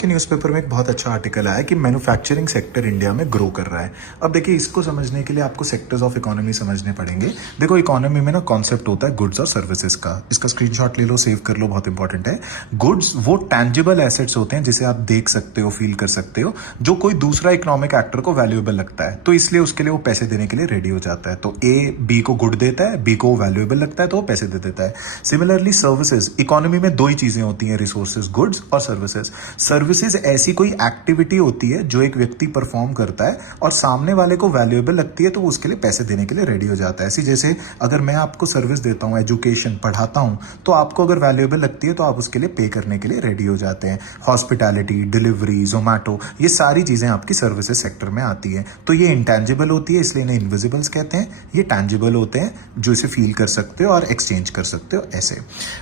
के न्यूज़पेपर में एक बहुत अच्छा आर्टिकल आया कि मैन्युफैक्चरिंग सेक्टर इंडिया में ग्रो कर रहा है। अब देखिए, इसको समझने के लिए आपको सेक्टर्स ऑफ इकोनॉमी समझने पड़ेंगे। देखो, इकोनॉमी में ना कॉन्सेप्ट होता है गुड्स और सर्विसेज का। इसका स्क्रीनशॉट ले लो, सेव कर लो, बहुत इंपॉर्टेंट है। गुड्स वो टैंजिबल एसेट्स होते हैं जिसे आप देख सकते हो, फील कर सकते हो, जो कोई दूसरा इकोनॉमिक एक्टर को वैल्यूएबल लगता है, तो इसलिए उसके लिए वो पैसे देने के लिए रेडी हो जाता है। तो ए बी को गुड देता है, बी को वैल्यूएबल लगता है तो वो पैसे दे देता है। सिमिलरली सर्विसेज, इकोनॉमी में दो ही चीजें होती हैं, रिसोर्सेज, गुड्स और सर्विसेज। सर्विसेज ऐसी कोई एक्टिविटी होती है जो एक व्यक्ति परफॉर्म करता है और सामने वाले को वैल्यूएबल लगती है तो वो उसके लिए पैसे देने के लिए रेडी हो जाता है। ऐसी जैसे अगर मैं आपको सर्विस देता हूँ, एजुकेशन पढ़ाता हूँ, तो आपको अगर वैल्यूएबल लगती है तो आप उसके लिए पे करने के लिए रेडी हो जाते हैं। हॉस्पिटैलिटी, डिलीवरी, जोमैटो, ये सारी चीजें आपकी सर्विसेज सेक्टर में आती है। तो ये इंटैंजिबल होती है, इसलिए इन्हें इनविजिबल्स कहते हैं। ये टैंजिबल होते हैं जो इसे फील कर सकते हो और एक्सचेंज कर सकते हो, ऐसे।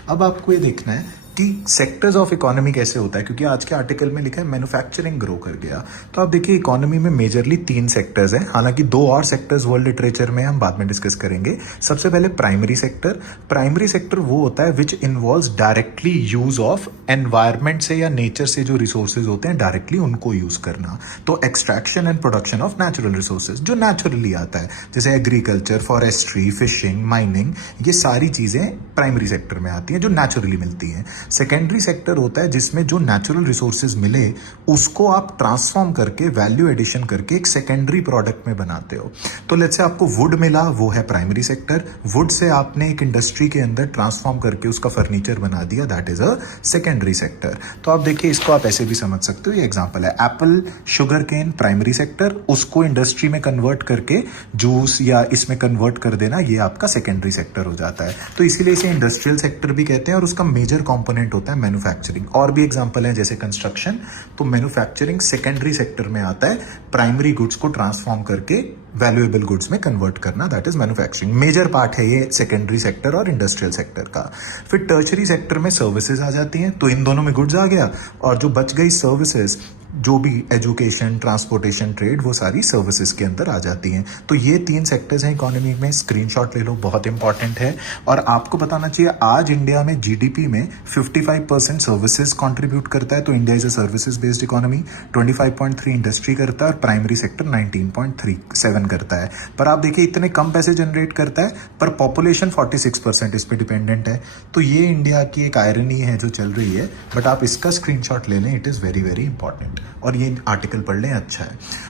अब आपको ये देखना है कि सेक्टर्स ऑफ इकोनॉमी कैसे होता है, क्योंकि आज के आर्टिकल में लिखा है मैन्युफैक्चरिंग ग्रो कर गया। तो आप देखिए, इकोनॉमी में मेजरली 3 सेक्टर्स हैं, हालांकि 2 और सेक्टर्स वर्ल्ड लिटरेचर में हम बाद में डिस्कस करेंगे। सबसे पहले प्राइमरी सेक्टर। प्राइमरी सेक्टर वो होता है which involves directly use of environment से या नेचर से जो रिसोर्सेज होते हैं, डायरेक्टली उनको यूज करना। तो extraction and production of natural resources, जो नेचुरली आता है, जैसे एग्रीकल्चर, फॉरेस्ट्री, फिशिंग, माइनिंग, ये सारी चीजें प्राइमरी सेक्टर में आती हैं जो नेचुरली मिलती हैं। सेकेंडरी सेक्टर होता है जिसमें जो नेचुरल रिसोर्सेज मिले उसको आप ट्रांसफॉर्म करके, वैल्यू एडिशन करके एक सेकेंडरी प्रोडक्ट में बनाते हो। तो लेट्स से आपको वुड मिला, वो है प्राइमरी सेक्टर। वुड से आपने एक इंडस्ट्री के अंदर ट्रांसफॉर्म करके उसका फर्नीचर बना दिया, that is a secondary sector. तो आप देखिए, इसको आप ऐसे भी समझ सकते हो। ये एग्जांपल है apple, sugar cane, primary sector, उसको इंडस्ट्री में कन्वर्ट करके जूस या इसमें कन्वर्ट कर देना, ये आपका सेकेंडरी सेक्टर हो जाता है। तो इसीलिए इसे इंडस्ट्रियल सेक्टर भी कहते हैं और उसका मेजर कॉम्पोनेंट होता है मैन्युफैक्चरिंग। और भी एग्जांपल है जैसे कंस्ट्रक्शन। तो मैन्युफैक्चरिंग सेकेंडरी सेक्टर में आता है, प्राइमरी गुड्स को ट्रांसफॉर्म करके वैल्यूएबल गुड्स में कन्वर्ट करना, that is manufacturing. Major part है ये सेकेंडरी सेक्टर और इंडस्ट्रियल सेक्टर का। फिर टर्शरी सेक्टर में सर्विसेज आ जाती हैं, तो इन दोनों में गुड्स आ गया और जो बच गई सर्विसेज, जो भी एजुकेशन, ट्रांसपोर्टेशन, ट्रेड, वो सारी सर्विसेज के अंदर आ जाती हैं। तो ये 3 सेक्टर्स हैं इकोनॉमी में। स्क्रीनशॉट ले लो, बहुत इंपॉर्टेंट है। और आपको बताना चाहिए, आज इंडिया में जीडीपी में 55% सर्विसेज कंट्रीब्यूट करता है, तो India is a services based economy. 25.3 industry करता है और प्राइमरी सेक्टर 19.37 करता है। पर आप देखिए, इतने कम पैसे जनरेट करता है पर पॉपुलेशन 46% इस पर डिपेंडेंट है। तो ये इंडिया की एक आयरनी है जो चल रही है, बट आप इसका स्क्रीनशॉट ले लें, it is very very important. और ये आर्टिकल पढ़ लें, अच्छा है।